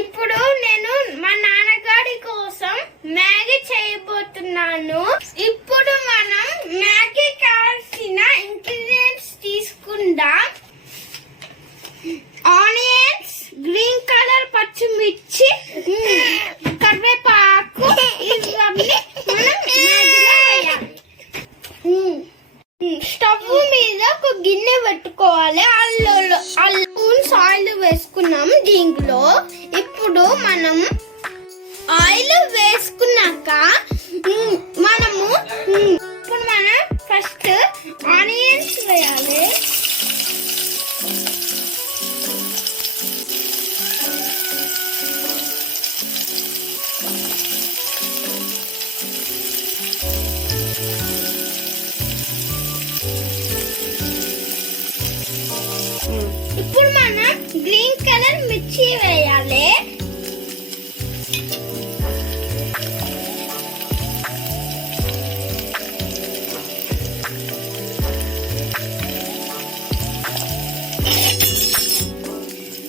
ఇప్పుడు నేను మా నాన్నగారి కోసం మ్యాగీ చేయబోతున్నాను. ఇప్పుడు మనం మ్యాగీ కావాల్సిన ఇంగ్రీడియంట్స్ తీసుకుందాం. ఆనియన్స్, గ్రీన్ కలర్ పచ్చిమిర్చి, కరివేపాకు, ఇవన్నీ మనం మ్యాగీలో వేయాలి. స్టవ్ మీద ఒక గిన్నె పెట్టుకోవాలి. స్పూన్స్ ఆయిల్ వేసుకున్నాం దీంట్లో. ఇప్పుడు మనం ఆయిల్ వేసుకున్నాక ఇప్పుడు మనం ఫస్ట్ ఆనియన్స్ వేయాలి. ఇప్పుడు మనం గ్రీన్ కలర్ మిర్చి వేయాలి.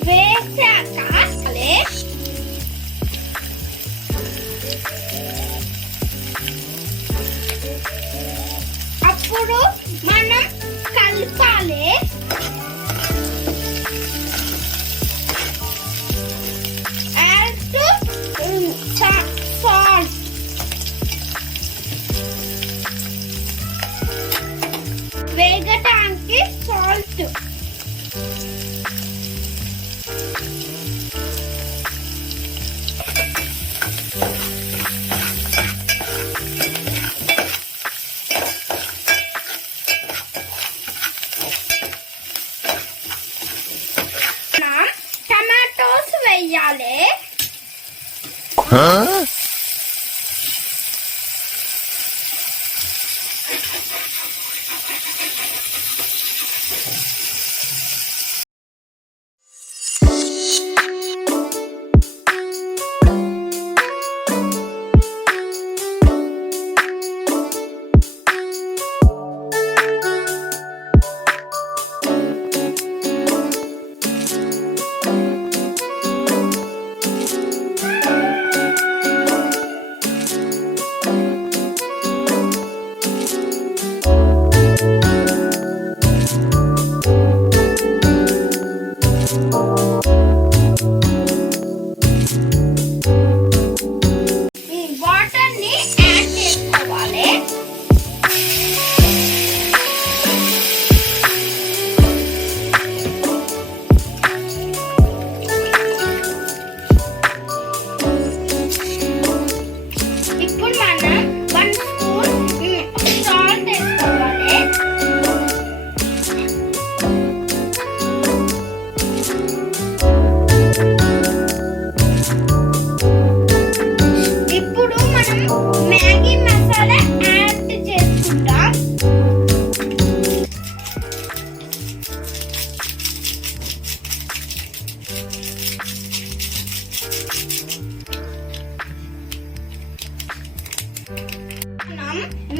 వేసాక అప్పుడు మనం కలపాలి. వేగటానికి సాల్ట్, టమాటోస్ వేయాలి.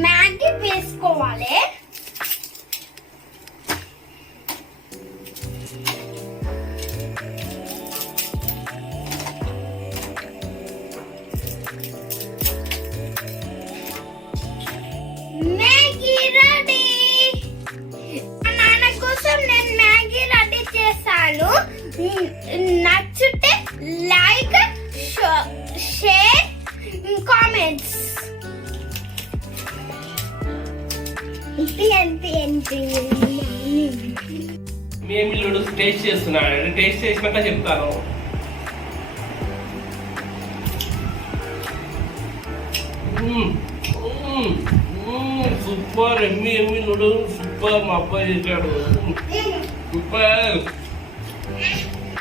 మ్యాగీ వేసుకోవాలి. Maggi ready. మా నాన్న కోసం నేను మ్యాగీ రెడీ చేశాను. నచ్చితే లైక్, షేర్, కామెంట్స్. మేము నూడిల్స్ టేస్ట్ చేస్తున్నాను. టేస్ట్ చేసినాక చెప్తాను. సూపర్, ఎమ్మి ఎమ్మి నూడిల్స్ సూపర్. మా అబ్బాయి చేశాడు సూపర్.